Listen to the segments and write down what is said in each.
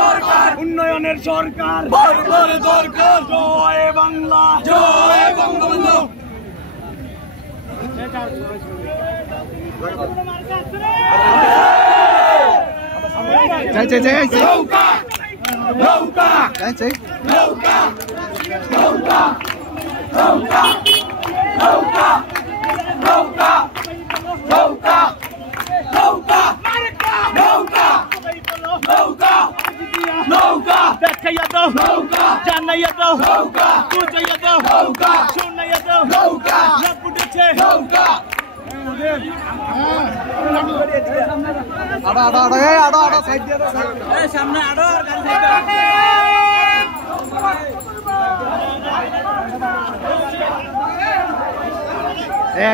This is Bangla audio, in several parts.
সরকার উন্নয়নের সরকার বারবার দরকার। জয় বাংলা, জয় Bangabandhu. Chạy chạy chạy chạy. নৌকা নৌকা Chạy chạy. নৌকা নৌকা নৌকা নৌকা নৌকা নৌকা নৌকা নৌকা নৌকা নৌকা দেখাইয়া দাও নৌকা জানাইয়া দাও নৌকা বুঝাইয়া দাও নৌকা শোনাইয়া দাও নৌকা লাভ উঠেছে নৌকা। Ada side dia ada. সামনে আরো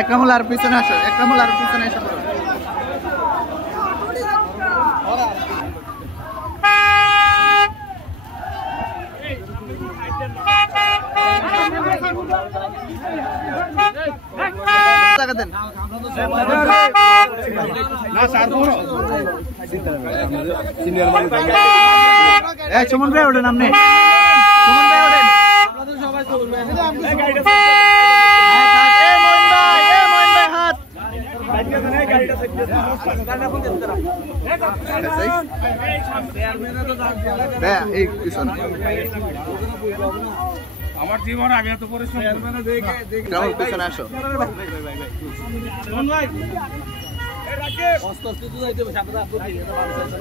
Kamu lari pisan asal. Kamu lari pisan asal. Cuman bre udah namne. Cuman bre udah. Hat. আমার জীবন আগে এত পরিশ্রম Kamu pisan asal. ভাই অস্ত অস্ত তো যাইতে হবে সাপটা আপনি এটা ভালো আছে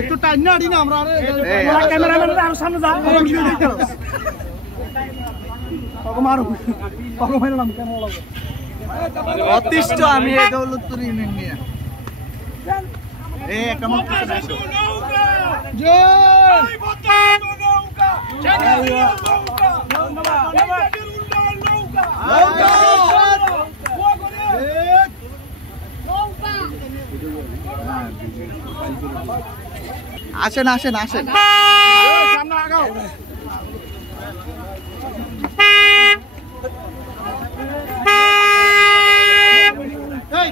একটু টাইম না আড়ি না আমরা ক্যামেরাম্যান আর সামনে যা অতিষ্ঠ আমি এই দৌলতপুর ইউনিয়ন নিয়ে কেমন আসেন আসেন আসেন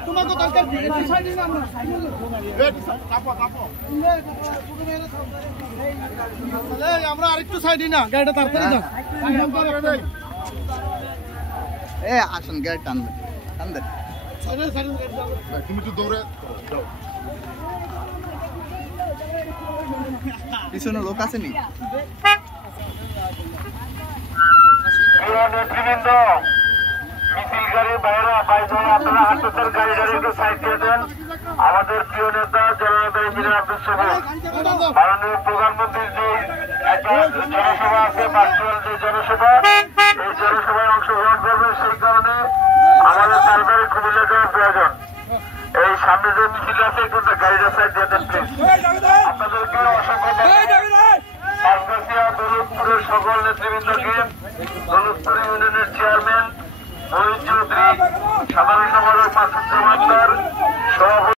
তোমাকে দরকার আমরা আরেকটু সাইডে না গাড়িটা তাড়াতাড়ি দাও আসেন গাড়ি টানবেন টানবেন তুমি একটু দৌড়ে পিছনে লোক আছে নি নেতৃবৃন্দ মিছিলকারী বাইরে বাইরে আপনারা হাসপাতাল গাড়ি একটু সাইড দিয়ে দেন। আমাদের প্রিয় নেতা জননেতা ইঞ্জিনিয়ার আব্দুল শফিক মাননীয় প্রধানমন্ত্রীর যে একটা জনসভা আছে ভার্চুয়াল যে জনসভা এই জনসভায় অংশগ্রহণ করবেন, সেই কারণে আমাদের তাড়াতাড়ি কুমিল্লা যাওয়ার প্রয়োজন। এই সামনে যে মিছিল আছে একটু গাড়িটা সাইড দিয়ে দেন প্লিজ। আপনাদেরকে অসংখ্য দৌলতপুরের সকল নেতৃবৃন্দকে, দৌলতপুর ইউনিয়নের চেয়ারম্যান মহিউদ্দিন চৌধুরী, সাধারণ সম্পাদক মাসুদ সভাপতি, সভাপতি